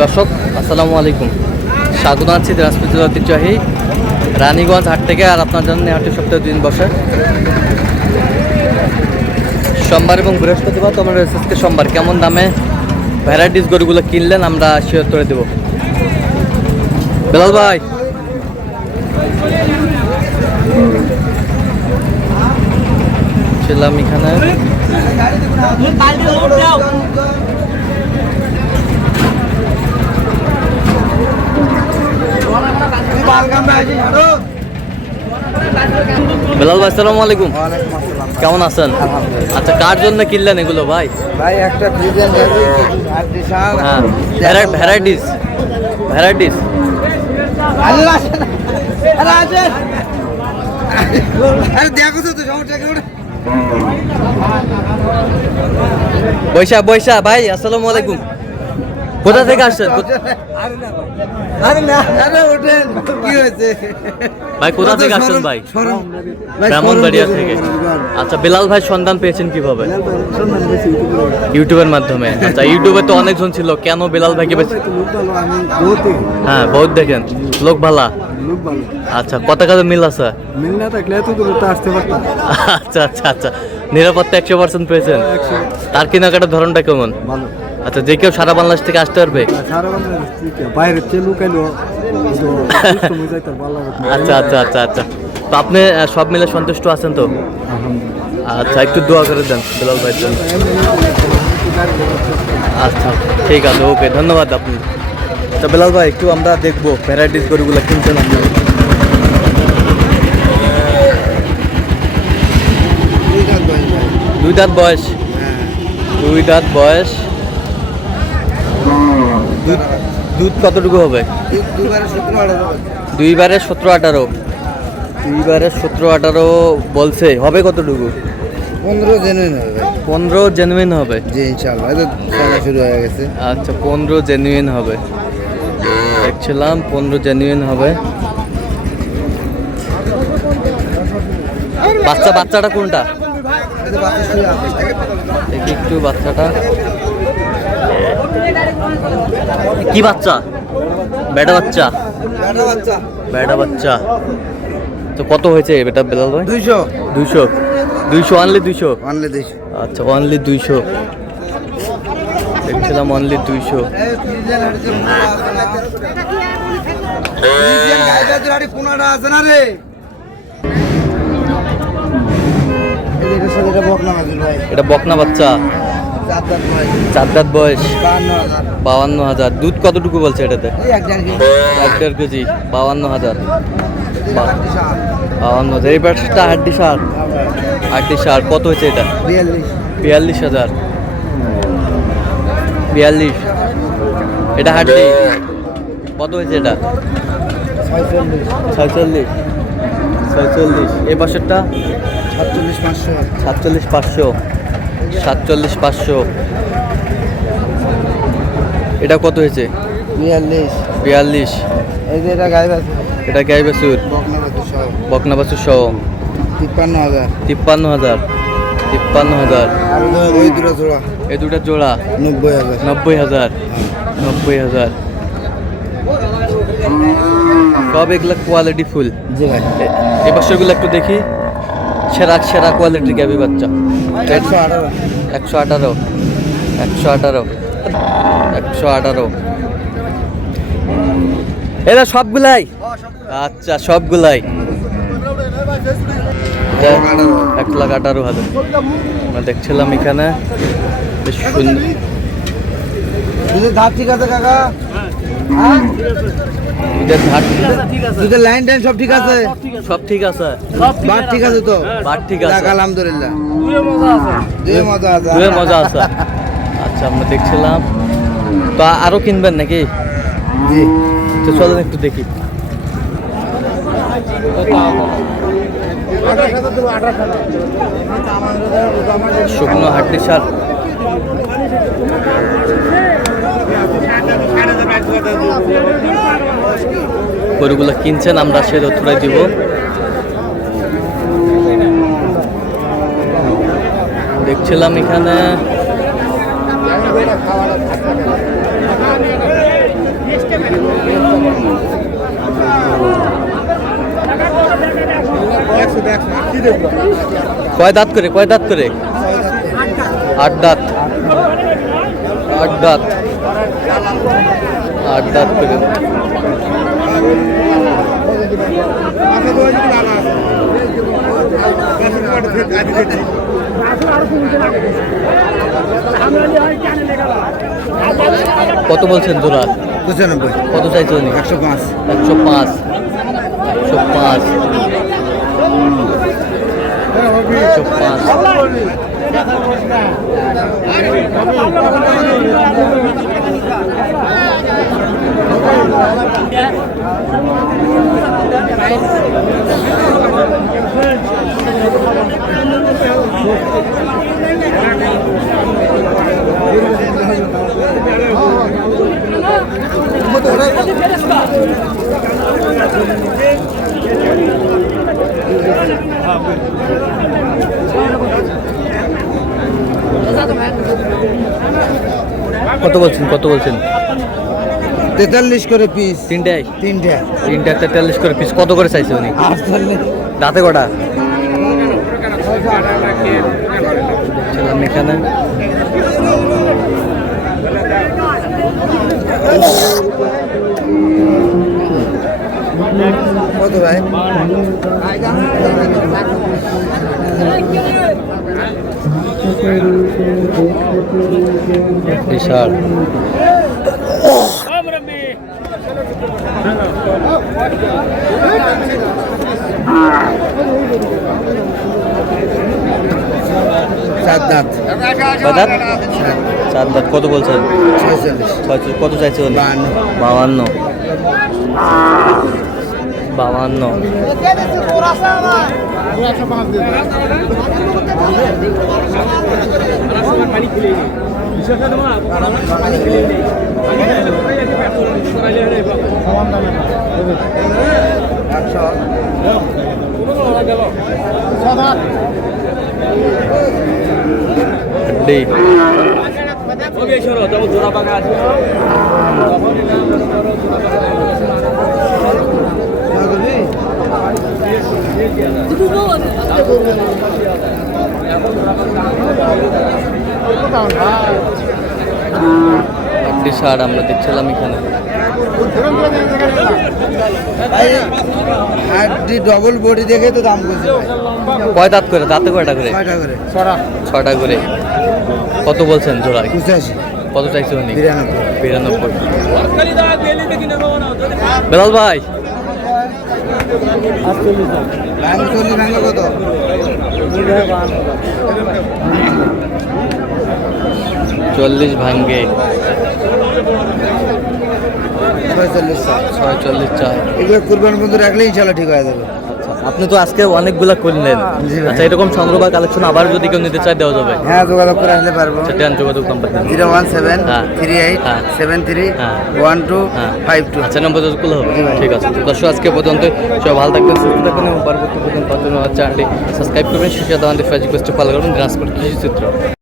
দর্শক আসসালামু আলাইকুম, স্বাগত আছি দিনাজপুর জেলার ঐতিহ্যবাহী রানীগঞ্জ হাট থেকে। আর আপনার জন্য হাটটি সপ্তাহে 2 দিন বসে, সোমবার এবং বৃহস্পতিবার। তো আমরা আজকে সোমবার কেমন দামে ভ্যারাইটিস গরুগুলো কিনলেন আমরা শেয়ার করে দেবো। বেলাল ভাই, ছিলাম এখানে বেলাল ভাই, আসসালামু আলাইকুম, কেমন আছেন? আচ্ছা, কার জন্য কিনলেন এগুলো ভাই? ভাই একটা ফ্রিজেন হ্যাঁ, ভ্যারাইটিস আরে দেখো তো সমস্যা কি? বৈশা ভাই, আসসালামু আলাইকুম, কোথা থেকে আসছেন কি হয়েছে ভাই? কোথা থেকে আসছেন ভাই? ব্রাহ্মণবাড়িয়া থেকে। আচ্ছা, বেলাল ভাই সন্ধান পেয়েছেন কিভাবে? ইউটিউবের মাধ্যমে। আচ্ছা, ইউটিউবে তো অনেকজন ছিল, কেন বেলাল ভাইকে বেছে? হ্যাঁ, বহুত দেখেন, লোক ভালা। আচ্ছা, কত কাজে মিল আছে? আচ্ছা, নিরাপত্তা 100% পেয়েছেন। তার কেনাকাটার ধরনটা কেমন? আচ্ছা, যে কেউ সারা বাংলাদেশ থেকে আসতে পারবে? আচ্ছা, তো আপনি সব মিলে সন্তুষ্ট আছেন তো? আচ্ছা, একটু দোয়া করে দেন বেলাল ভাইয়ের জন্য। আচ্ছা, ঠিক আছে, ওকে, ধন্যবাদ আপনি। আচ্ছা বেলাল ভাই, একটু আমরা দেখবো ভ্যারাইটিস গরুগুলো কিনছেন আপনি। দুই দাঁত বয়স। দুধ কতটুকু হবে? 17-18 বলছে, হবে কতটুকু? 15 জেনুইন হবে। জি ইনশাআল্লাহ, এটা খেলা শুরু হয়ে গেছে। আচ্ছা, 15 জেনুইন হবে, দেখছিলাম 15 জেনুইন হবে। বাচ্চাটা কোনটা? দেখি একটু বাচ্চাটা, কি বাচ্চা? বেটা বাচ্চা। তো কত হয়েছে বেটা বেলাল ভাই? 200 অনলি 200। আচ্ছা, অনলি 200 দেখছিলাম, অনলি 200। এটা বকনা বাচ্চা, 4 দাঁত বয়স, 52,000। দুধ কতটুকু বলছে এটাতে? 1.5 কেজি, 52,000। এই ব্যাটসটা হাড্ডি সার কত হয়েছে এটা? 42,000। এটা হাড্ডি কত হয়েছে এটা? 46। এই বছরটা 47,500। এটা কত হয়েছে? 42। এটা গাই বাছুর, বকনা বাছুর সহ 53,000। এই দুটা জোড়া 90,000। সব এগুলা কোয়ালিটি ফুল। এই বছরগুলো একটু দেখি, সেরা কোয়ালিটির গাভী বাচ্চা। 118। এরা সবগুলাই? আচ্ছা, সবগুলাই 1,18,000। আমরা দেখছিলাম এখানে বেশ সুন্দর। ঠিক আছে কাকা, দুধের লাইন টাইন সব ঠিক আছে? সব ঠিক আছে। বাট ঠিক আছে তো? বাট ঠিক আছে, আলহামদুলিল্লাহ। দুয়ে মজা আছে। আচ্ছা, আমরা দেখছিলাম, তো আরো কিনবেন নাকি? জি, তো চলেন একটু দেখি। শুকনো হাড্ডি সার, গরুগুলো কিনছেন আমরা সে তথ্যটাই দিব। দেখছিলাম এখানে কয় দাঁত করে? 8 দাঁত। 8 দাঁত। 8 দাঁত করে। কত বলছেন জোড়া? 95। কত চাইছে উনি? 105। 105। 105। কত বলছেন? 43 করে পিস। তিনটায়? তিনটা। 43 করে পিস। কত করে চাইছে উনি? 48। দাঁতে কটা? ছিলাম এখানে। কত ভাই? বিশাল। চার দাঁত। কয় দাঁত? 4 দাঁত। কত বলছেন? 46। কত চাইছে উনি? 52। 52। হাড্ডি। হাড্ডি শার্ট আমরা দেখছিলাম এখানে। হাড্ডি ডবল বডি দেখে তো দাম করছে। কয় দাঁত করে? দাঁতে কয়টা করে? 6টা করে। 6টা করে। কত বলছেন জোড়ায়? 85। কত চাইছে উনি? 92। বেলাল ভাই, 45 ভাঙে কত? 40 ভাঙ্গে। 46। 46 চাই। এগুলো কুরবানি বন্ধু রাখলে ইনশাল্লাহ ঠিক হয়ে যাবে। আপনি তো আজকে অনেকগুলা করলেন। জি ভাই। আচ্ছা, এরকম সংগ্রহ বা কালেকশন আবার যদি কেউ নিতে চায় দেওয়া যাবে? হ্যাঁ, যোগাযোগ করে আসলে পারবো। সেটা যোগাযোগ নাম্বার দেন। 017 হ্যাঁ। 38 হ্যাঁ। 73 হ্যাঁ। 1252। আচ্ছা, নম্বর যোগাযোগ হবে। ঠিক আছে দর্শক, আজকে পর্যন্ত সবাই ভালো থাকবেন, সুস্থ থাকবেন এবং পরবর্তী পর্যন্ত চ্যানেলটি সাবস্ক্রাইব করবেন। শেষে দেওয়ান ফেসবুক পেজটি ফলো করবেন। দিনাজপুর কৃষি চিত্র।